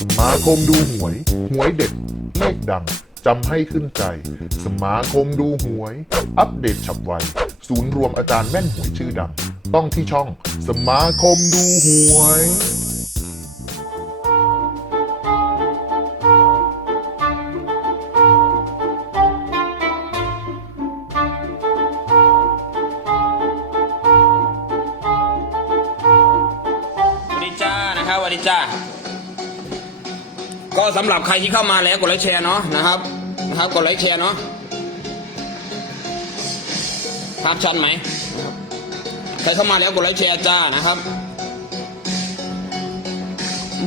สมาคมดูหวย หวยเด็ดเลขดังจำให้ขึ้นใจ สมาคมดูหวย อัปเดตฉับไว ศูนย์รวมอาจารย์แม่นหวยชื่อดัง ต้องที่ช่อง สมาคมดูหวยสวัสดีจ้านะครับสวัสดีจ้า ก็สำหรับใครที่เข้ามาแล้วกดไลค์แชร์เนาะนะครับนะครับกดไลค์แชร์เนาะภาพชัดไหมใครเข้ามาแล้วกดไลค์แชร์จ้านะครับ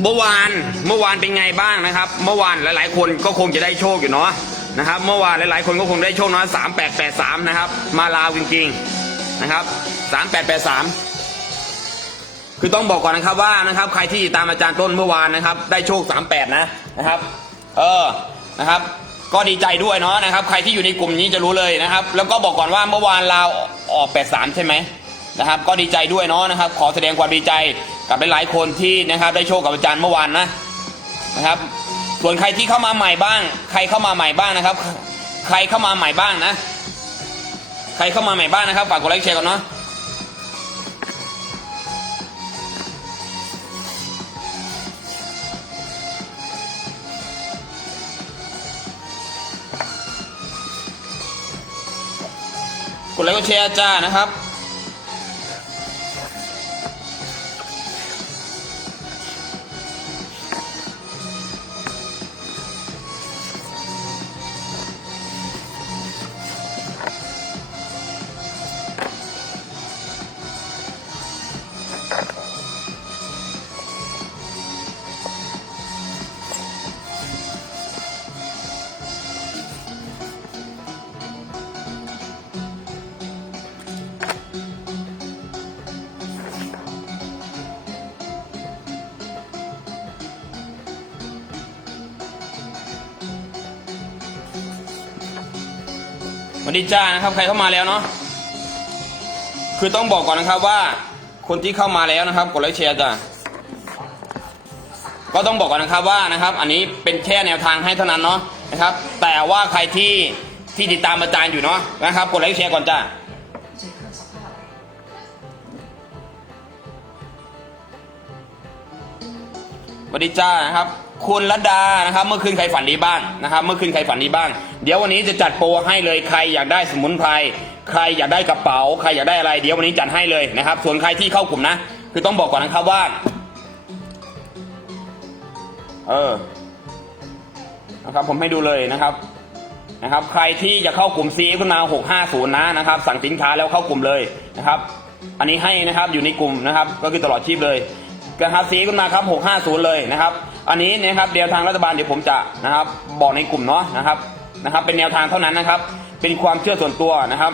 เมื่อวานเมื่อวานเป็นไงบ้างนะครับ เมื่อวานหลาย ๆ คนก็คงจะได้โชคอยู่เนาะนะครับ เมื่อวานหลาย ๆ คนก็คงได้โชคเนาะสามแปดแปดสามนะครับ มาลาวจริงๆนะครับสามแปดแปดสามคือต้องบอกก่อนนะครับว่านะครับ ใครที่ติดตามอาจารย์ต้นเมื่อวานนะครับ ได้โชค38นะ นะครับ เออนะครับ ก็ดีใจด้วยเนาะนะครับ ใครที่อยู่ในกลุ่มนี้จะรู้เลยนะครับ แล้วก็บอกก่อนว่าเมื่อวานเราออก 83 ใช่ไหมนะครับ ก็ดีใจด้วยเนาะนะครับ ขอแสดงความดีใจกับหลายๆคนที่นะครับ ได้โชคกับอาจารย์เมื่อวานนะนะครับ ส่วนใครที่เข้ามาใหม่บ้าง ใครเข้ามาใหม่บ้างนะครับ ใครเข้ามาใหม่บ้างนะ ใครเข้ามาใหม่บ้างนะครับฝากกดไลค์แชร์กันเนาะ กดไลค์กดแชร์จ้านะครับ สวัสดีจ้านะครับใครเข้ามาแล้วเนาะคือต้องบอกก่อนนะครับว่า คนที่เข้ามาแล้วนะครับกดไลค์แชร์จ้าก็ต้องบอกก่อนนะครับว่านะครับ อันนี้เป็นแค่แนวทางให้เท่านั้นเนาะนะครับ แต่ว่าใครที่ที่ติดตามอาจารย์อยู่เนาะนะครับกดไลค์แชร์ก่อนจ้าสวัสดีจ้านะครับ คุณรัตดานะครับเมื่อคืนใครฝันดีบ้างนะครับเมื่อคืนใครฝันดีบ้าง เดี๋ยววันนี้จะจัดโปรให้เลยใครอยากได้สมุนไพรใครอยากได้กระเป๋า ใครอยากได้อะไร เดี๋ยววันนี้จัดให้เลยนะครับ ส่วนใครที่เข้ากลุ่มนะ คือต้องบอกก่อนนะครับว่า เออนะครับผมให้ดูเลยนะครับนะครับ ใครที่จะเข้ากลุ่ม C ขึ้นมา 650 นะนะครับ สั่งสินค้าแล้วเข้ากลุ่มเลยนะครับ อันนี้ให้นะครับอยู่ในกลุ่มนะครับ ก็คือตลอดชีพเลยนะครับ C ขึ้นมาครับ 650 เลยนะครับ อันนี้นะครับแนวทางรัฐบาลเดี๋ยวผมจะนะครับบอกในกลุ่มเนาะนะครับนะครับ เป็นแนวทางเท่านั้นนะครับ เป็นความเชื่อส่วนตัวนะครับ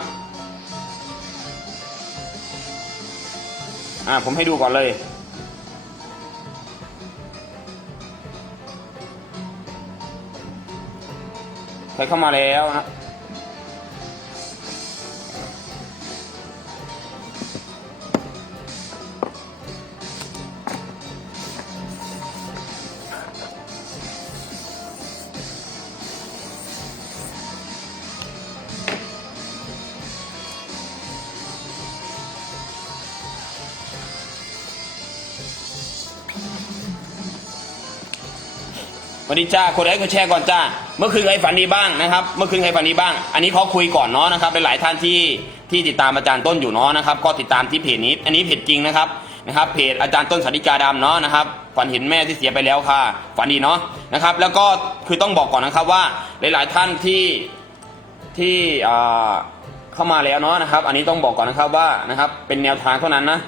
อ่าผมให้ดูก่อนเลยใครเข้ามาแล้วนะ วัสดีจ้ากดไลค์กดแชร์ก่อนจ้า เมื่อคืนใครฝันดีบ้างนะครับ เมื่อคืนใครฝันดีบ้าง อันนี้เขาคุยก่อนเนาะนะครับหลายๆท่านที่ที่ติดตามอาจารย์ต้นอยู่เนาะนะครับ ก็ติดตามที่เพจนี้ อันนี้เพจจริงนะครับนะครับ เพจอาจารย์ต้นสาริกาดำเนาะนะครับ ฝันเห็นแม่ที่เสียไปแล้วค่ะ ฝันดีเนาะนะครับ แล้วก็คือต้องบอกก่อนนะครับว่าหลาย ๆท่านที่ที่เข้ามาแล้วเนาะนะครับ อันนี้ต้องบอกก่อนนะครับว่านะครับเป็นแนวทางเท่านั้นนะ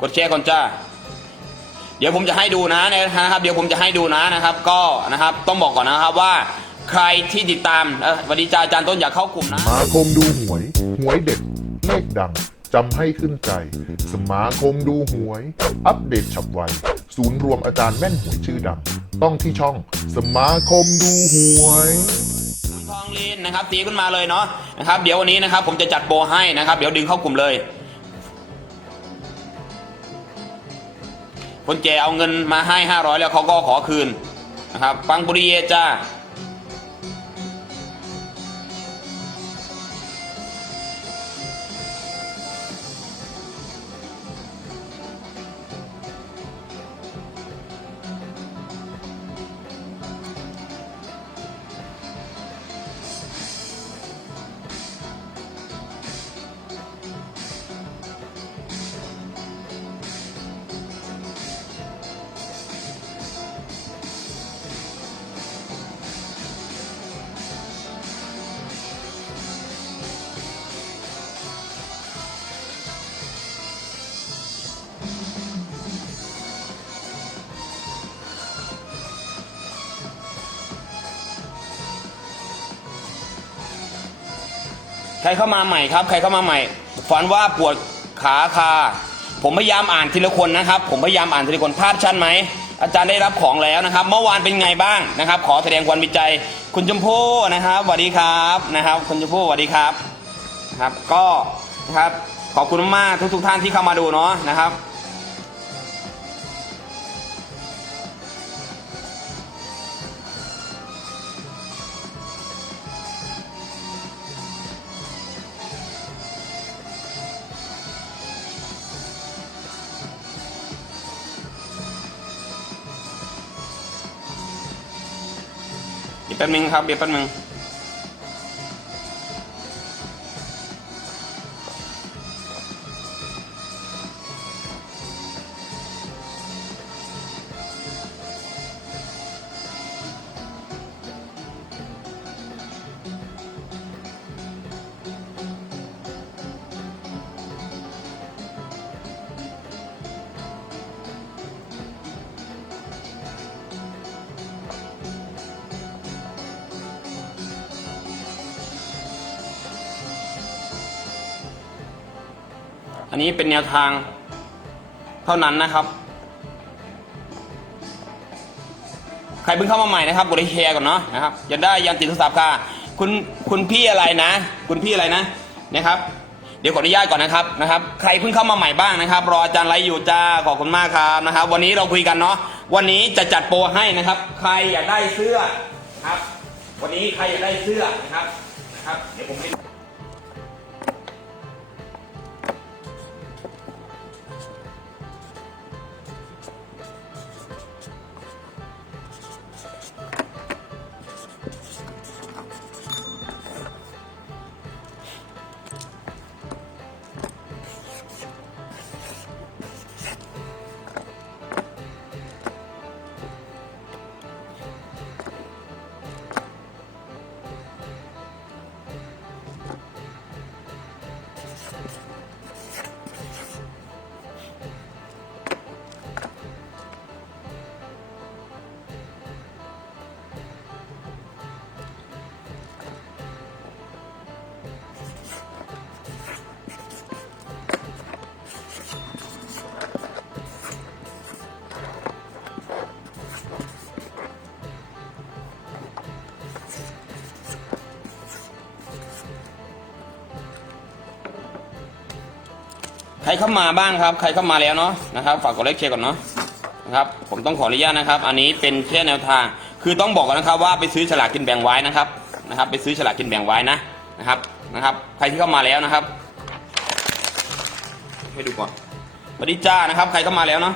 กดแชร์ก่อนจ้า เดี๋ยวผมจะให้ดูนะนะครับ เดี๋ยวผมจะให้ดูนะนะครับ ก็นะครับต้องบอกก่อนนะครับว่า ใครที่ติดตามเอ่อสวัสดีจ้าอาจารย์ต้นอยากเข้ากลุ่มนะ สมาคมดูหวย หวยเด็ดเลขดัง จำให้ขึ้นใจ สมาคมดูหวย อัปเดตฉับไว ศูนย์รวมอาจารย์แม่นหวยชื่อดัง ต้องที่ช่องสมาคมดูหวย ทองลีนนะครับตีขึ้นมาเลยเนาะนะครับ เดี๋ยววันนี้นะครับผมจะจัดโปรให้นะครับ เดี๋ยวดึงเข้ากลุ่มเลย คนแก่เอาเงินมาให้ 500 แล้วเขาก็ขอคืนนะครับ ฟังบุรีเยจ้า รเข้ามาใหม่ครับ ใครเข้ามาใหม่ ฝันว่าปวดขาคา ผมพยายามอ่านทีละคนนะครับ ผมพยายามอ่านทีละคนภาพชันไหม อาจารย์ได้รับของแล้วนะครับ เมื่อวานเป็นไงบ้างนะครับ ขอแสดงความดีใจคุณชมพู่นะครับสวัสดีครับนะครับ คุณชมพู่สวัสดีครับนะครับ ก็นะครับขอบคุณมากทุกทุกท่านที่เข้ามาดูเนาะนะครับ เดี๋ยวแป๊บนึงครับเดี๋ยวแป๊บนึง อันนี้เป็นแนวทางเท่านั้นนะครับ ใครเพิ่งเข้ามาใหม่นะครับกดไลค์แชร์ก่อนเนาะนะครับย่าได้ยันติดโทรศัพท์ค่ะคุณคุณพี่อะไรนะ คุณพี่อะไรนะนะครับเดี๋ยวขออนุญาตก่อนนะครับนะครับ ใครเพิ่งเข้ามาใหม่บ้างนะครับ รออาจารย์ไลฟ์อยู่จ้าขอบคุณมากครับนะครับ วันนี้เราคุยกันเนาะวันนี้จะจัดโปรให้นะครับ ใครอยากได้เสื้อครับ วันนี้ใครอยากได้เสื้อนะครับนะครับ เดี๋ยวผมให้ ใครเข้ามาบ้างครับ ใครเข้ามาแล้วเนาะนะครับ ฝากกดไลค์แชร์ก่อนเนาะนะครับ ผมต้องขออนุญาตนะครับ อันนี้เป็นแค่แนวทาง คือต้องบอกก่อนนะครับว่าไปซื้อฉลากกินแบ่งไว้นะครับนะครับ ไปซื้อฉลากกินแบ่งไว้นะนะครับนะครับ ใครที่เข้ามาแล้วนะครับให้ดูก่อนสวัสดีจ้านะครับ ใครเข้ามาแล้วเนาะ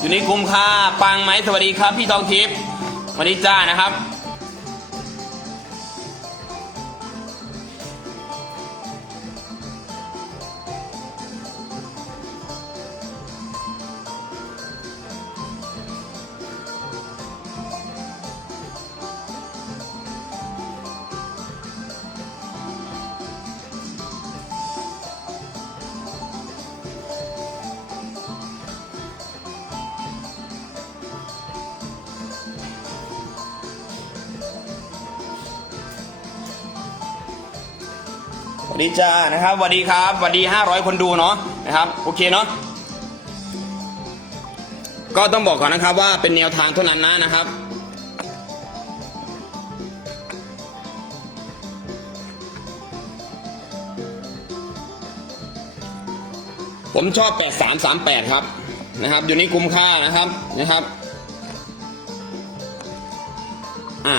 อยู่ในกลุ่มค่ะปังไหมสวัสดีครับ พี่ทองทิพย์ วัสดีจ้านะครับ วัสดีจ้านะครับสวัสดีครับสวัสดี 500 คนดูเนาะนะครับโอเคเนาะก็ต้องบอกก่อนนะครับว่าเป็นแนวทางเท่านั้นนะนะครับ ผมชอบ 8338 ครับนะครับอยู่นี่คุ้มค่านะครับนะครับอะ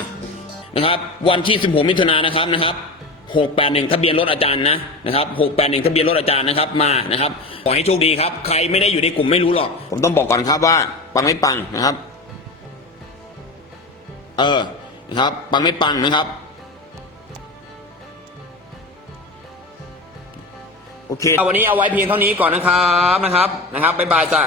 นะครับ วันที่ 16 มิถุนายนนะครับนะครับ 681 ทะเบียนรถอาจารย์นะนะครับ681 ทะเบียนรถอาจารย์นะครับมานะครับขอให้โชคดีครับใครไม่ได้อยู่ในกลุ่มไม่รู้หรอก ผมต้องบอกก่อนครับว่า ปังไม่ปังนะครับ เออนะครับปังไม่ปังนะครับ โอเคเอาวันนี้เอาไว้เพียงเท่านี้ก่อนนะครับนะครับนะครับบ๊ายบายจ้ะ